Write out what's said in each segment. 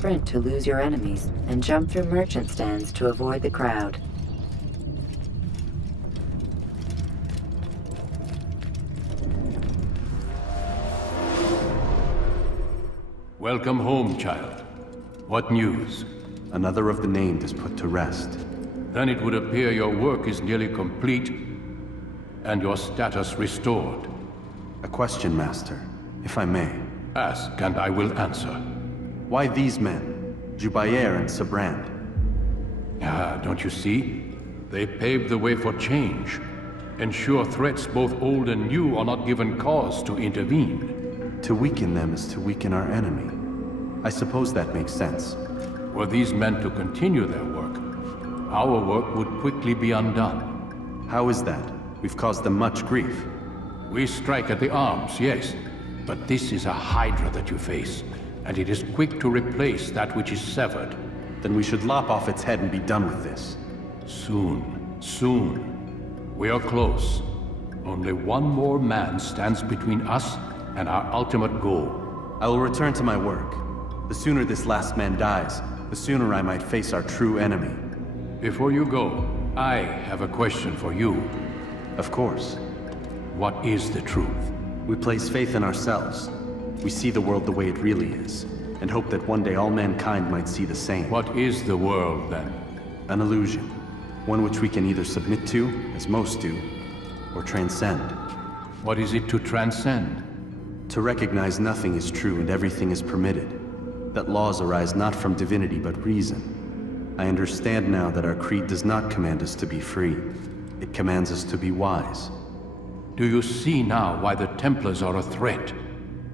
sprint to lose your enemies, and jump through merchant stands to avoid the crowd. Welcome home, child. What news? Another of the named is put to rest. Then it would appear your work is nearly complete, and your status restored. A question, Master, if I may. Ask, and I will answer. Why these men? Jubair and Sabrand? Ah, don't you see? They paved the way for change. Ensure threats both old and new are not given cause to intervene. To weaken them is to weaken our enemy. I suppose that makes sense. Were these men to continue their work, our work would quickly be undone. How is that? We've caused them much grief. We strike at the arms, yes, but this is a hydra that you face, and it is quick to replace that which is severed. Then we should lop off its head and be done with this. Soon, soon. We are close. Only one more man stands between us and our ultimate goal. I will return to my work. The sooner this last man dies, the sooner I might face our true enemy. Before you go, I have a question for you. Of course. What is the truth? We place faith in ourselves. We see the world the way it really is, and hope that one day all mankind might see the same. What is the world, then? An illusion. One which we can either submit to, as most do, or transcend. What is it to transcend? To recognize nothing is true and everything is permitted. That laws arise not from divinity but reason. I understand now that our creed does not command us to be free. It commands us to be wise. Do you see now why the Templars are a threat?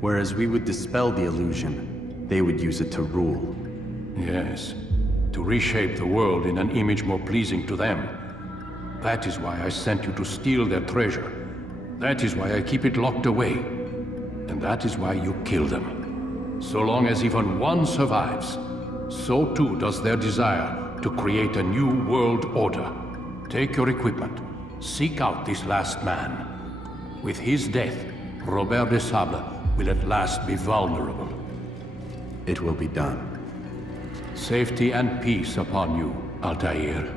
Whereas we would dispel the illusion, they would use it to rule. Yes, to reshape the world in an image more pleasing to them. That is why I sent you to steal their treasure. That is why I keep it locked away. And that is why you kill them. So long as even one survives, so too does their desire to create a new world order. Take your equipment. Seek out this last man. With his death, Robert de Sable will at last be vulnerable. It will be done. Safety and peace upon you, Altair.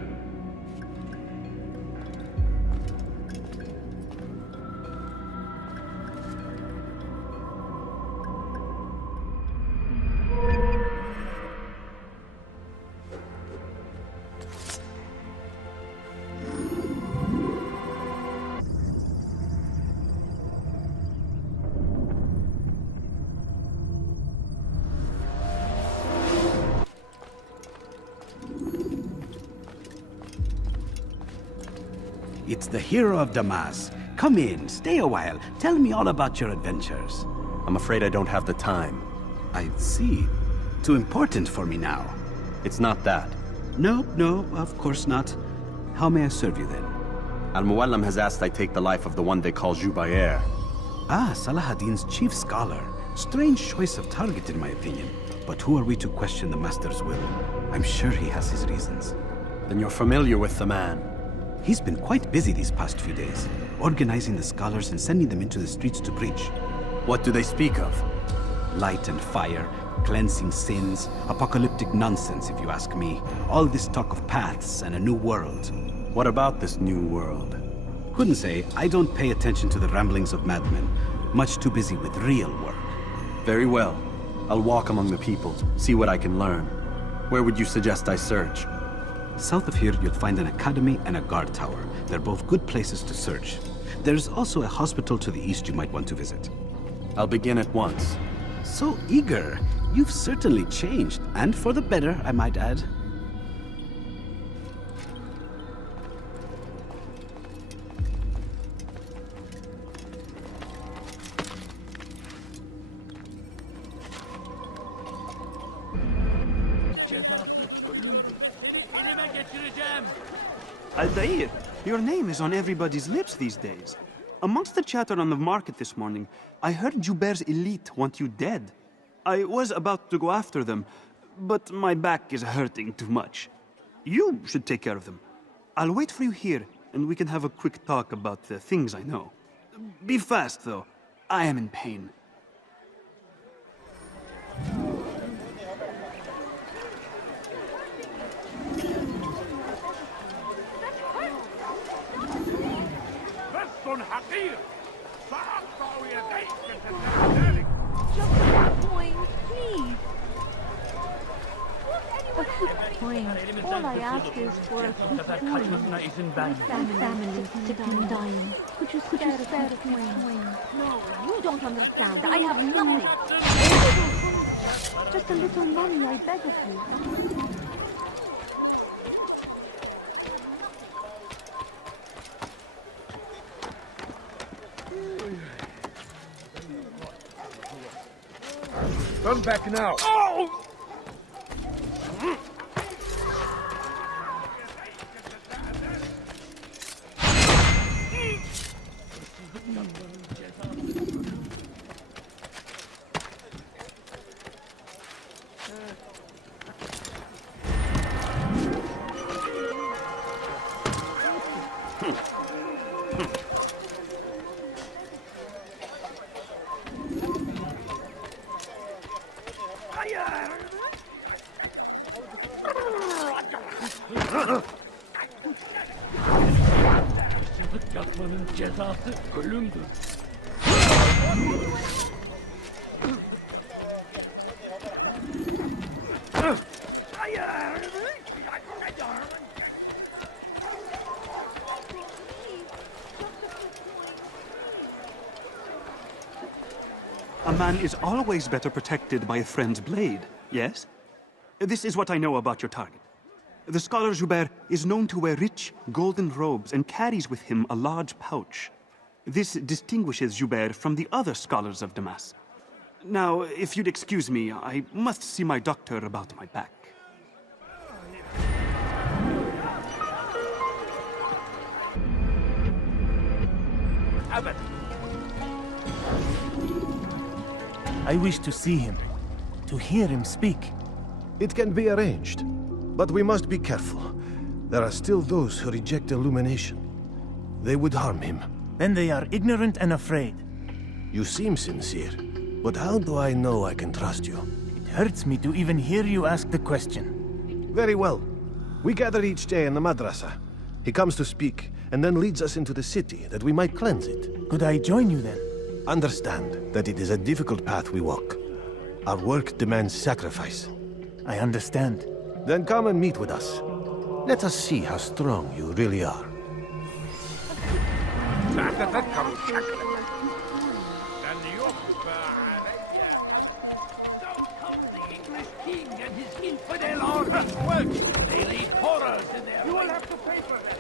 It's the hero of Damas. Come in, stay a while. Tell me all about your adventures. I'm afraid I don't have the time. I see. Too important for me now. It's not that. No, of course not. How may I serve you then? Al-Muallim has asked I take the life of the one they call Jubair. Ah, Salahadin's chief scholar. Strange choice of target in my opinion. But who are we to question the Master's will? I'm sure he has his reasons. Then you're familiar with the man. He's been quite busy these past few days, organizing the scholars and sending them into the streets to preach. What do they speak of? Light and fire, cleansing sins, apocalyptic nonsense if you ask me. All this talk of paths and a new world. What about this new world? Couldn't say. I don't pay attention to the ramblings of madmen. Much too busy with real work. Very well. I'll walk among the people, see what I can learn. Where would you suggest I search? South of here, you'll find an academy and a guard tower. They're both good places to search. There's also a hospital to the east you might want to visit. I'll begin at once. So eager. You've certainly changed, and for the better, I might add. Altair, your name is on everybody's lips these days. Amongst the chatter on the market this morning, I heard Jubair's elite want you dead. I was about to go after them, but my back is hurting too much. You should take care of them. I'll wait for you here, and we can have a quick talk about the things I know. Be fast, though. I am in pain. annoying. All I ask is for a quick coin. My family's sick and dying. Could you spare a coin? No, you don't understand. I have nothing. Just a little money, I beg of you. Turn back now! Oh! Yapmanın cezası ölümdür. A man is always better protected by a friend's blade, yes? This is what I know about your target. The scholar Jubair is known to wear rich, golden robes and carries with him a large pouch. This distinguishes Jubair from the other scholars of Damas. Now, if you'd excuse me, I must see my doctor about my back. I wish to see him, to hear him speak. It can be arranged, but we must be careful. There are still those who reject illumination. They would harm him. Then they are ignorant and afraid. You seem sincere, but how do I know I can trust you? It hurts me to even hear you ask the question. Very well. We gather each day in the madrasa. He comes to speak, and then leads us into the city, that we might cleanse it. Could I join you then? Understand that it is a difficult path we walk. Our work demands sacrifice. I understand. Then come and meet with us. Let us see how strong you really are. They leave horrors in there. You will have to pay for that.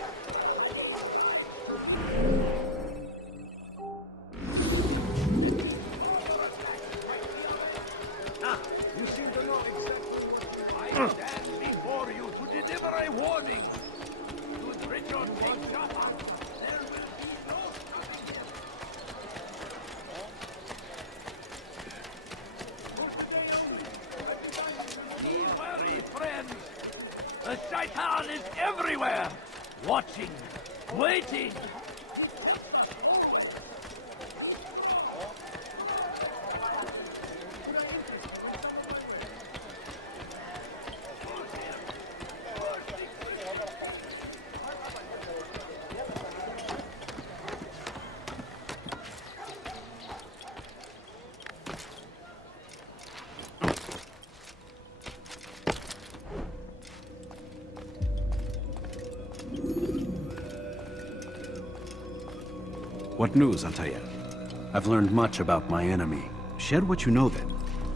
You seem to know exactly what you I stand before you to deliver a warning. To Richard take Jaffa. There will be no stopping him. Be wary, friends. The Shaitan is everywhere. Watching. Waiting. What news, Altair? I've learned much about my enemy. Share what you know then.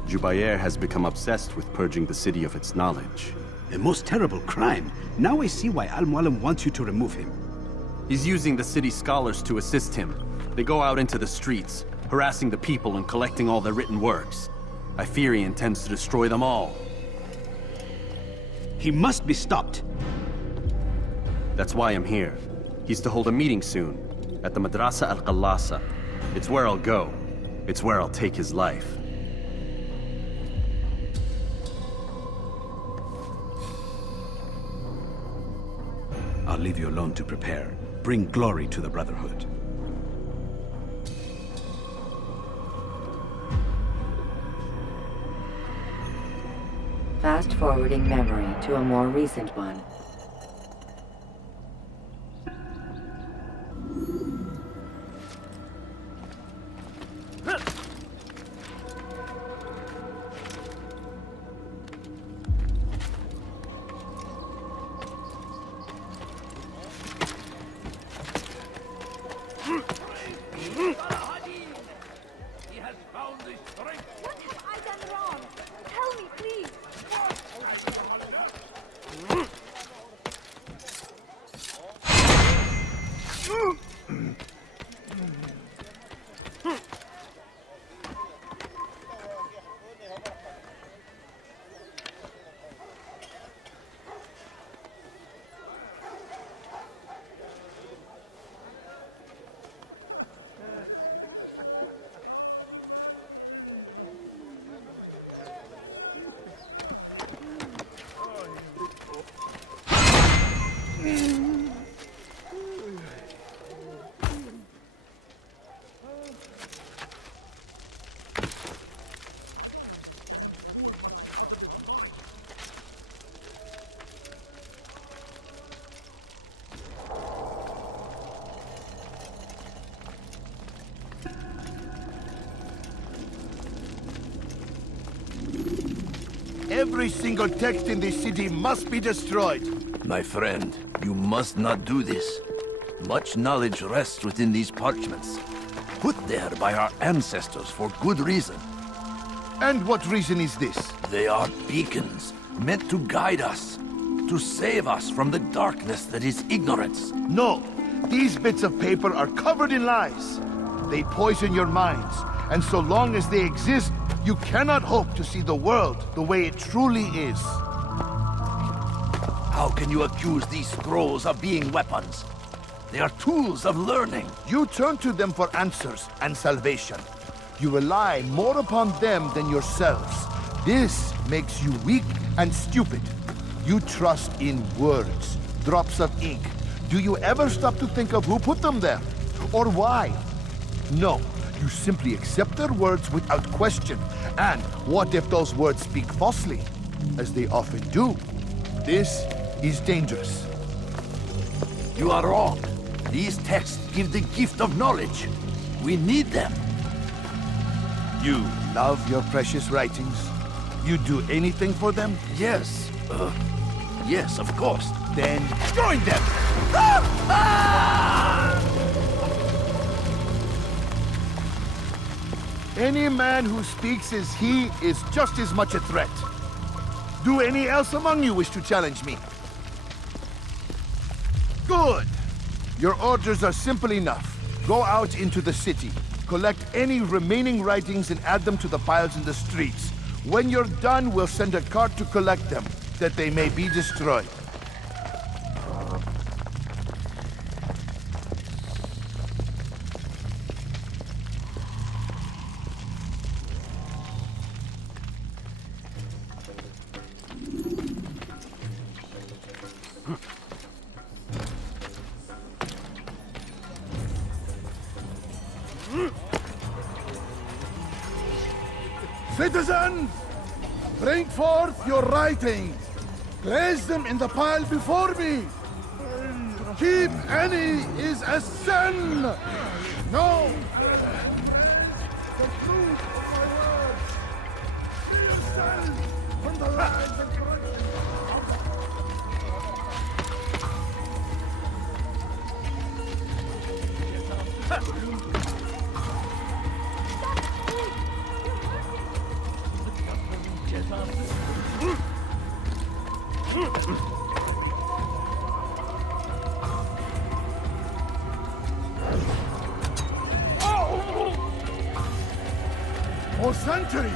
Jubair has become obsessed with purging the city of its knowledge. A most terrible crime. Now I see why Al-Mualim wants you to remove him. He's using the city scholars to assist him. They go out into the streets, harassing the people and collecting all their written works. I fear he intends to destroy them all. He must be stopped. That's why I'm here. He's to hold a meeting soon, at the Madrasa al-Qallasa. It's where I'll go. It's where I'll take his life. I'll leave you alone to prepare. Bring glory to the Brotherhood. Fast-forwarding memory to a more recent one. Every single text in this city must be destroyed. My friend, you must not do this. Much knowledge rests within these parchments, put there by our ancestors for good reason. And what reason is this? They are beacons, meant to guide us, to save us from the darkness that is ignorance. No, these bits of paper are covered in lies. They poison your minds, and so long as they exist, you cannot hope to see the world the way it truly is. How can you accuse these scrolls of being weapons? They are tools of learning. You turn to them for answers and salvation. You rely more upon them than yourselves. This makes you weak and stupid. You trust in words, drops of ink. Do you ever stop to think of who put them there? Or why? No. You simply accept their words without question. And what if those words speak falsely? As they often do. This is dangerous. You are wrong. These texts give the gift of knowledge. We need them. You love your precious writings? You do anything for them? Yes. Yes, of course. Then join them! Any man who speaks as he is just as much a threat. Do any else among you wish to challenge me? Good! Your orders are simple enough. Go out into the city, collect any remaining writings and add them to the piles in the streets. When you're done, we'll send a cart to collect them, that they may be destroyed. Citizens, bring forth your writings. Place them in the pile before me. Keep any is a sin. No. The truth of my words. Free yourself from the lies of for centuries.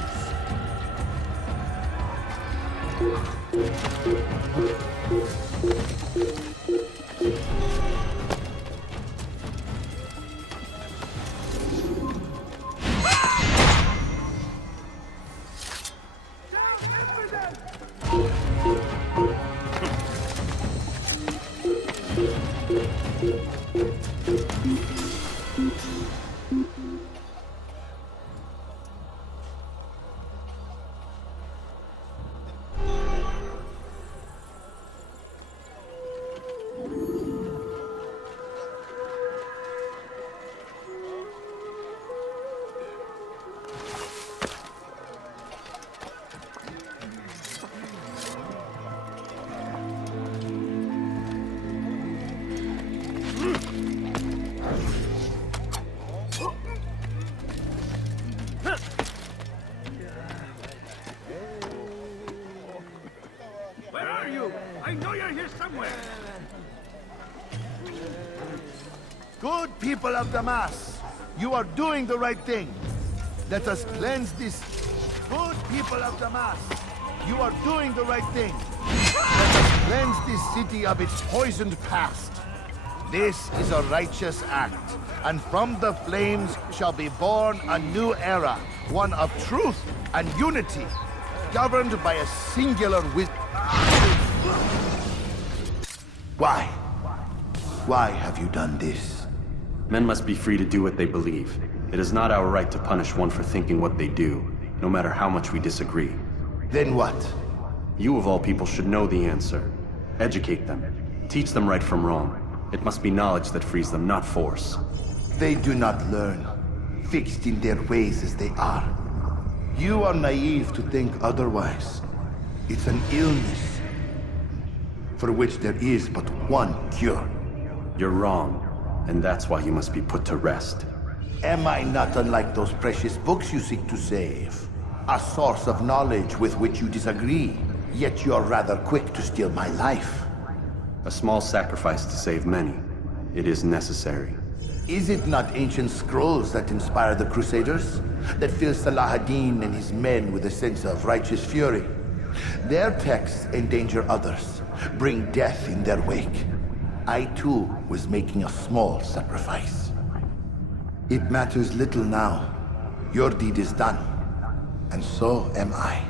Where are you? I know you're here somewhere. Good people of Damas, you are doing the right thing. Let us cleanse this. Good people of Damas, you are doing the right thing. Let us cleanse this city of its poisoned past. This is a righteous act, and from the flames shall be born a new era, one of truth and unity, governed by a singular wisdom. Why? Why have you done this? Men must be free to do what they believe. It is not our right to punish one for thinking what they do, no matter how much we disagree. Then what? You of all people should know the answer. Educate them. Teach them right from wrong. It must be knowledge that frees them, not force. They do not learn, fixed in their ways as they are. You are naive to think otherwise. It's an illness for which there is but one cure. You're wrong, and that's why you must be put to rest. Am I not unlike those precious books you seek to save? A source of knowledge with which you disagree, yet you're rather quick to steal my life. A small sacrifice to save many. It is necessary. Is it not ancient scrolls that inspire the Crusaders? That fill Salah ad-Din and his men with a sense of righteous fury? Their texts endanger others, bring death in their wake. I too was making a small sacrifice. It matters little now. Your deed is done, and so am I.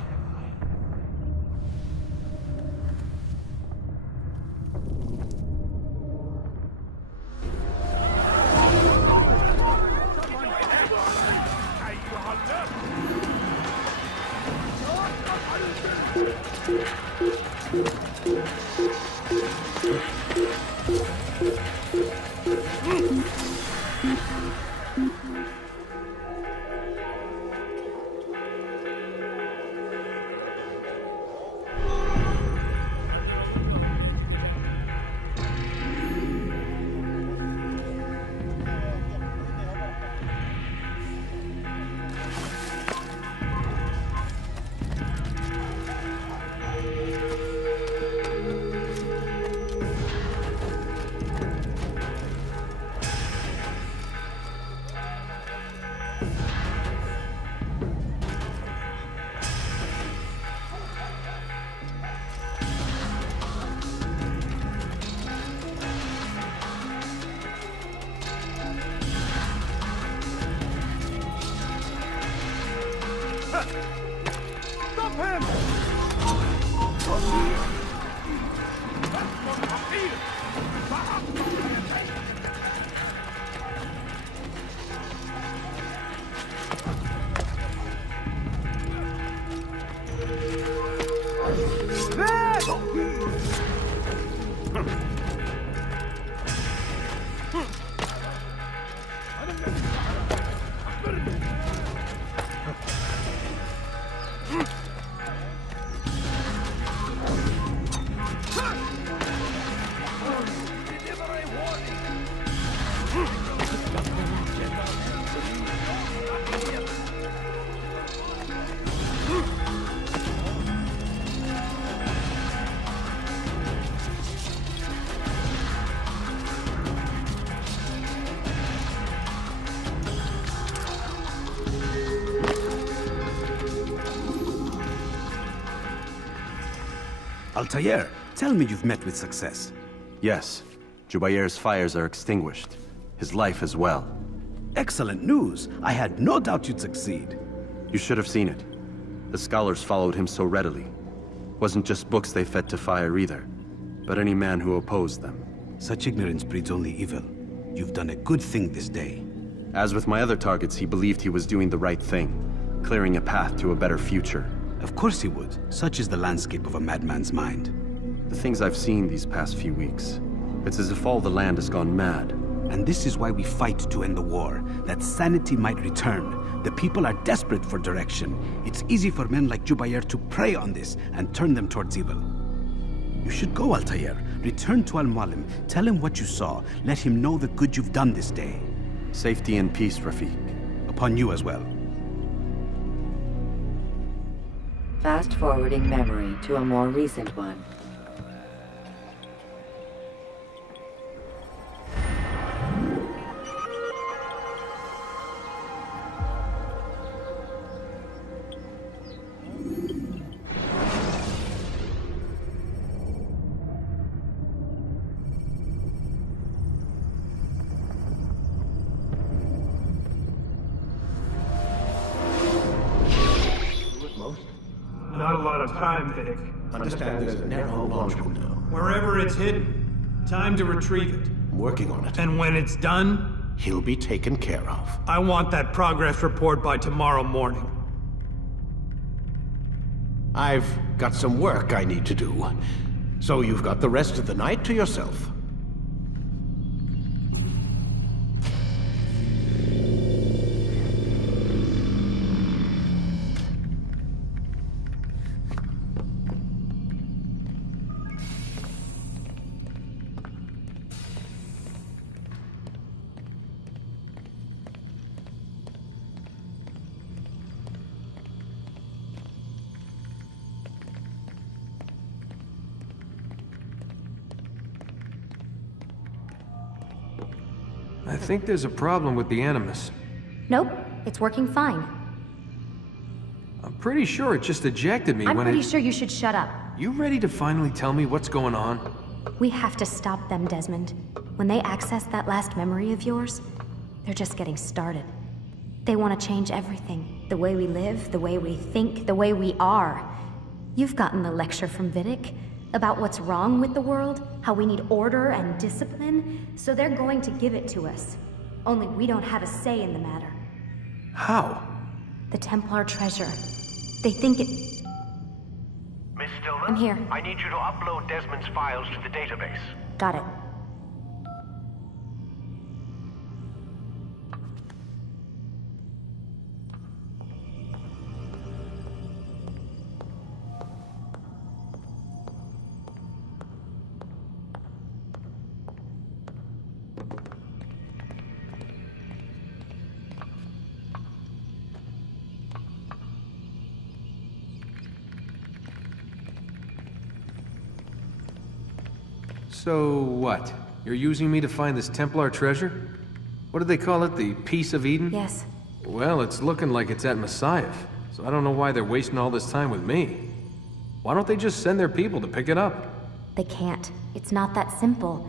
Altair, tell me you've met with success. Yes. Jubair's fires are extinguished. His life as well. Excellent news. I had no doubt you'd succeed. You should have seen it. The scholars followed him so readily. Wasn't just books they fed to fire either, but any man who opposed them. Such ignorance breeds only evil. You've done a good thing this day. As with my other targets, he believed he was doing the right thing, clearing a path to a better future. Of course he would. Such is the landscape of a madman's mind. The things I've seen these past few weeks, it's as if all the land has gone mad. And this is why we fight to end the war, that sanity might return. The people are desperate for direction. It's easy for men like Jubair to prey on this and turn them towards evil. You should go, Altair. Return to Al-Mualim. Tell him what you saw. Let him know the good you've done this day. Safety and peace, Rafiq. Upon you as well. Fast-forwarding memory to a more recent one. Not a lot of time, Vic. Understand there's a narrow launch window. Wherever it's hidden, Time to retrieve it. I'm working on it. And when it's done, He'll be taken care of. I want that progress report by tomorrow morning. I've got some work I need to do. So you've got the rest of the night to yourself. I think there's a problem with the Animus. Nope, it's working fine. I'm pretty sure it just ejected me I'm when pretty sure you should shut up. You ready to finally tell me what's going on? We have to stop them, Desmond. When they access that last memory of yours, they're just getting started. They want to change everything. The way we live, the way we think, the way we are. You've gotten the lecture from Vidic about what's wrong with the world, how we need order and discipline, so they're going to give it to us. Only we don't have a say in the matter. How? The Templar treasure. They think it... Miss Stillman? I'm here. I need you to upload Desmond's files to the database. Got it. So what? You're using me to find this Templar treasure? What do they call it? The Piece of Eden? Yes. Well, it's looking like it's at Messiah, so I don't know why they're wasting all this time with me. Why don't they just send their people to pick it up? They can't. It's not that simple.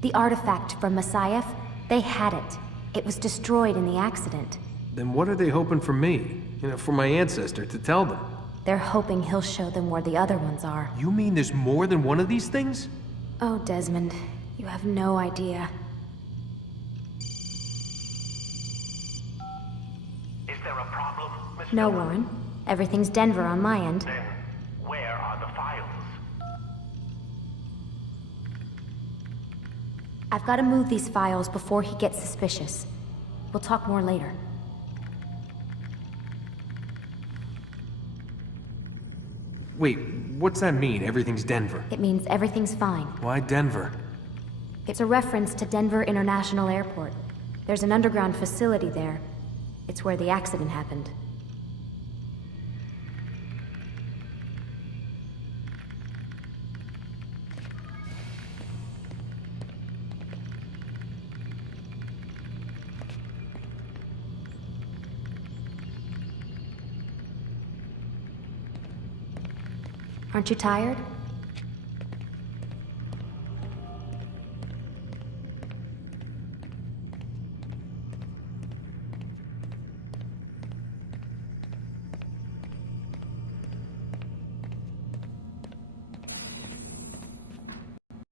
The artifact from Messiah, they had it. It was destroyed in the accident. Then what are they hoping for me? You know, for my ancestor to tell them? They're hoping he'll show them where the other ones are. You mean there's more than one of these things? Oh, Desmond, you have no idea. Is there a problem, Miss No, Stillman? Warren. Everything's Denver on my end. Then, where are the files? I've got to move these files before he gets suspicious. We'll talk more later. Wait, what's that mean, everything's Denver? It means everything's fine. Why Denver? It's a reference to Denver International Airport. There's an underground facility there. It's where the accident happened. Aren't you tired?